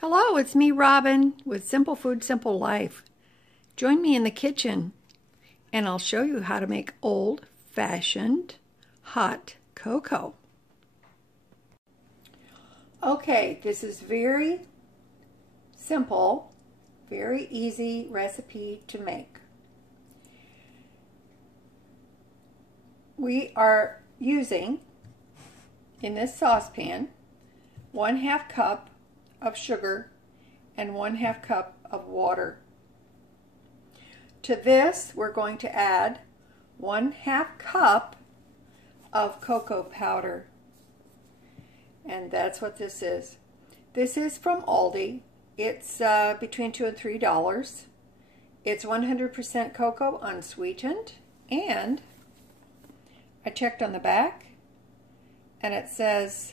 Hello, it's me, Robin, with Simple Food, Simple Life. Join me in the kitchen, and I'll show you how to make old-fashioned hot cocoa. Okay, this is very simple, very easy recipe to make. We are using, in this saucepan, 1/2 cup of sugar and 1/2 cup of water. To this, we're going to add 1/2 cup of cocoa powder. And that's what this is. This is from Aldi. It's between $2 and $3. It's 100% cocoa, unsweetened, and I checked on the back, and it says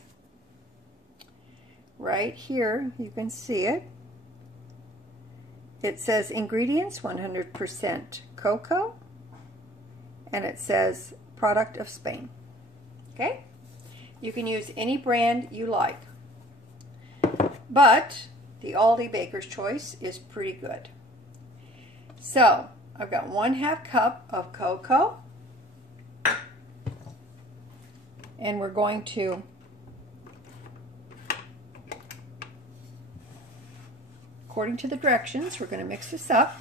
right here, you can see it. It says ingredients 100% cocoa, and it says product of Spain. Okay? You can use any brand you like, but the Aldi Baker's Choice is pretty good. So I've got 1/2 cup of cocoa, and we're going to according to the directions, we're going to mix this up.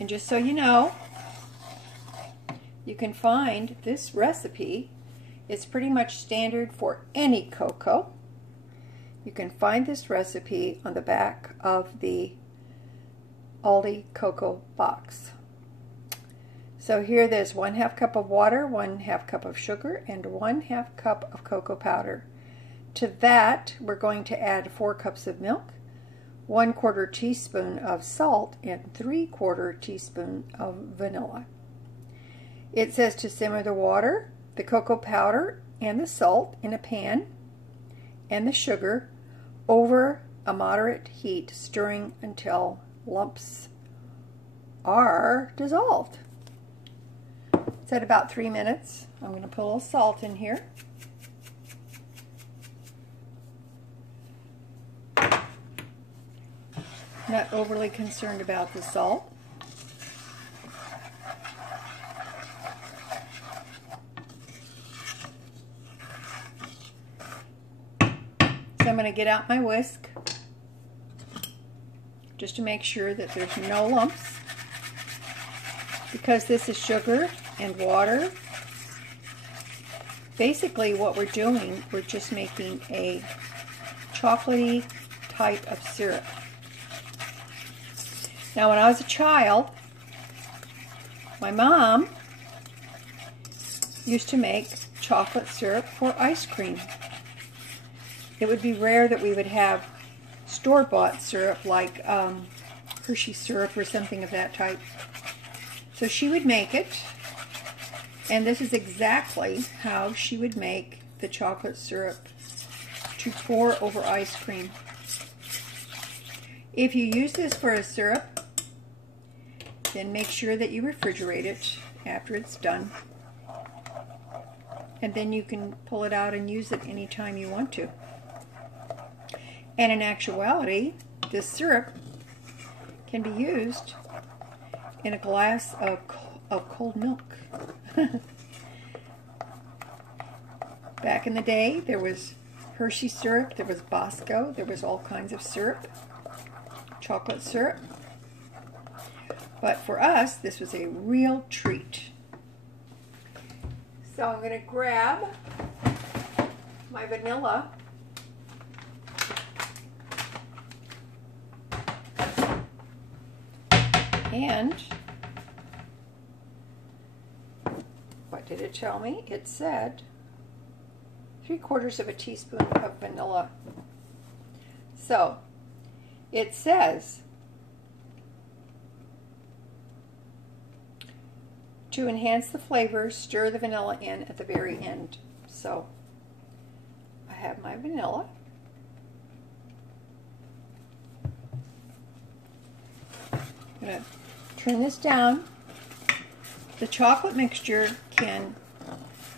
And just so you know, you can find this recipe. It's pretty much standard for any cocoa. You can find this recipe on the back of the Aldi cocoa box. So here there's 1/2 cup of water, 1/2 cup of sugar, and 1/2 cup of cocoa powder. To that, we're going to add 4 cups of milk, 1/4 teaspoon of salt, and 3/4 teaspoon of vanilla. It says to simmer the water, the cocoa powder, and the salt in a pan, and the sugar over a moderate heat, stirring until lumps are dissolved. It's at about 3 minutes. I'm going to put a little salt in here. Not overly concerned about the salt. So I'm going to get out my whisk just to make sure that there's no lumps. Because this is sugar and water, basically what we're doing, we're just making a chocolatey type of syrup. Now, when I was a child, my mom used to make chocolate syrup for ice cream. It would be rare that we would have store-bought syrup like Hershey syrup or something of that type. So she would make it, and this is exactly how she would make the chocolate syrup to pour over ice cream. If you use this for a syrup, then make sure that you refrigerate it after it's done. And then you can pull it out and use it anytime you want to. And in actuality, this syrup can be used in a glass of cold milk. Back in the day, there was Hershey syrup, there was Bosco, there was all kinds of syrup, chocolate syrup. But for us, this was a real treat. So I'm going to grab my vanilla and what did it tell me? It said 3/4 teaspoon of vanilla. So it says to enhance the flavor, stir the vanilla in at the very end. So I have my vanilla. I'm going to turn this down. The chocolate mixture can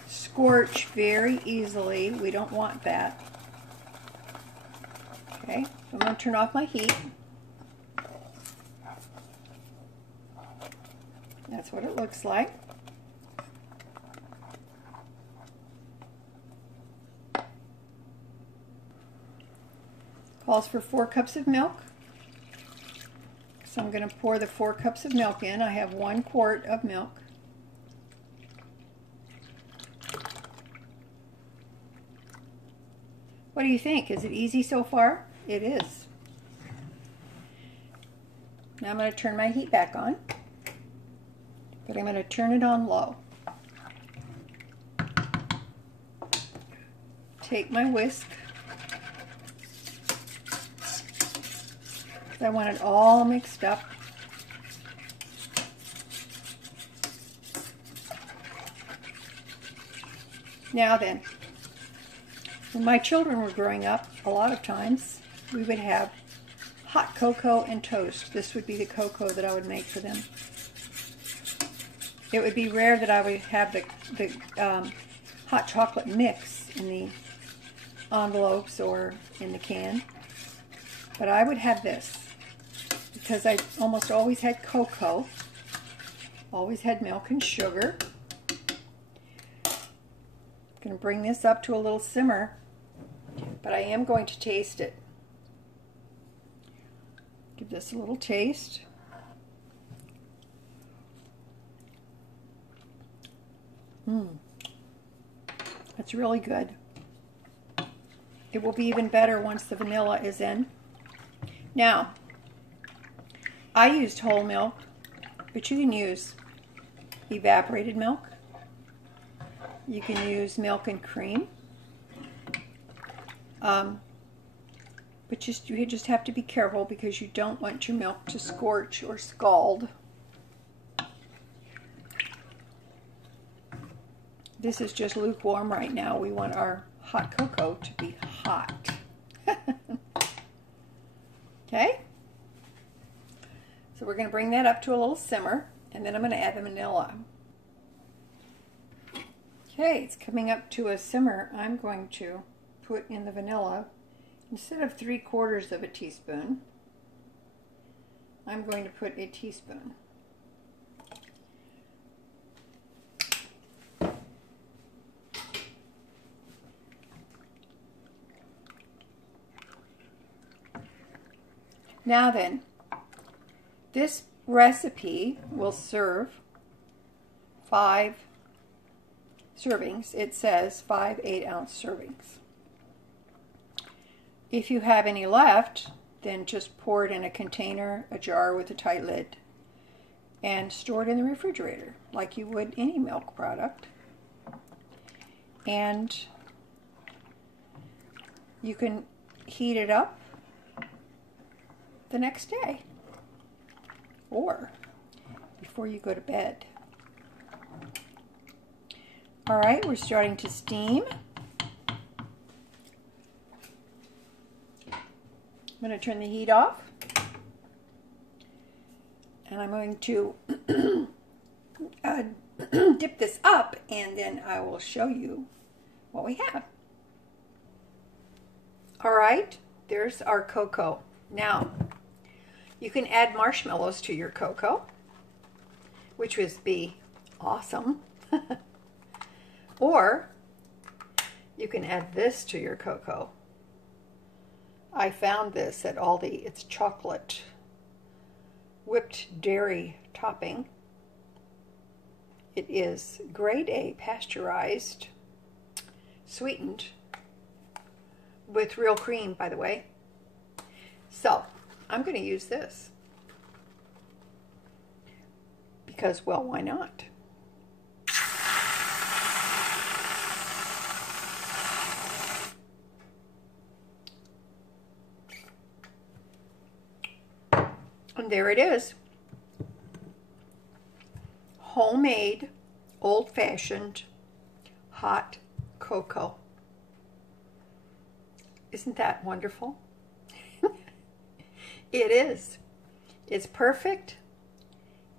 scorch very easily. We don't want that. Okay, I'm going to turn off my heat. That's what it looks like. Calls for 4 cups of milk. So I'm going to pour the 4 cups of milk in. I have 1 quart of milk. What do you think? Is it easy so far? It is. Now I'm going to turn my heat back on, but I'm going to turn it on low. Take my whisk. I want it all mixed up. Now then, when my children were growing up, a lot of times we would have hot cocoa and toast. This would be the cocoa that I would make for them. It would be rare that I would have the hot chocolate mix in the envelopes or in the can, but I would have this because I almost always had cocoa, always had milk and sugar. I'm going to bring this up to a little simmer, but I am going to taste it. Give this a little taste. That's really good. It will be even better once the vanilla is in. Now, I used whole milk, but you can use evaporated milk. You can use milk and cream. But you just have to be careful because you don't want your milk to scorch or scald. This is just lukewarm right now. We want our hot cocoa to be hot. Okay? So we're going to bring that up to a little simmer, and then I'm going to add the vanilla. Okay, it's coming up to a simmer. I'm going to put in the vanilla. Instead of 3/4 of a teaspoon, I'm going to put a teaspoon. Now then, this recipe will serve 5 servings. It says 5 8-ounce servings. If you have any left, then just pour it in a container, a jar with a tight lid, and store it in the refrigerator like you would any milk product. And you can heat it up the next day or before you go to bed. All right, we're starting to steam. I'm going to turn the heat off, and I'm going to dip this up, and then I will show you what we have. All right, there's our cocoa. Now, you can add marshmallows to your cocoa, which would be awesome. Or you can add this to your cocoa. I found this at Aldi. It's chocolate whipped dairy topping. It is grade A pasteurized, sweetened with real cream, by the way. So I'm going to use this because, well, why not? And there it is. Homemade, old-fashioned, hot cocoa. Isn't that wonderful? It is. It's perfect.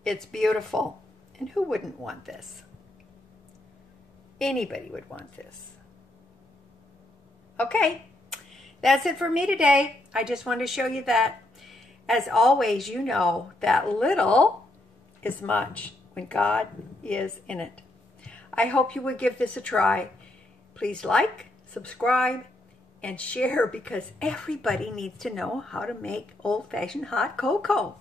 It's beautiful. And who wouldn't want this? Anybody would want this. Okay. that's it for me today. I just wanted to show you that. As always, you know that little is much when God is in it. I hope you would give this a try. Please like, subscribe, and share, because everybody needs to know how to make old-fashioned hot cocoa.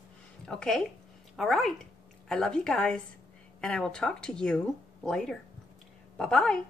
Okay? All right. I love you guys, and I will talk to you later. Bye-bye.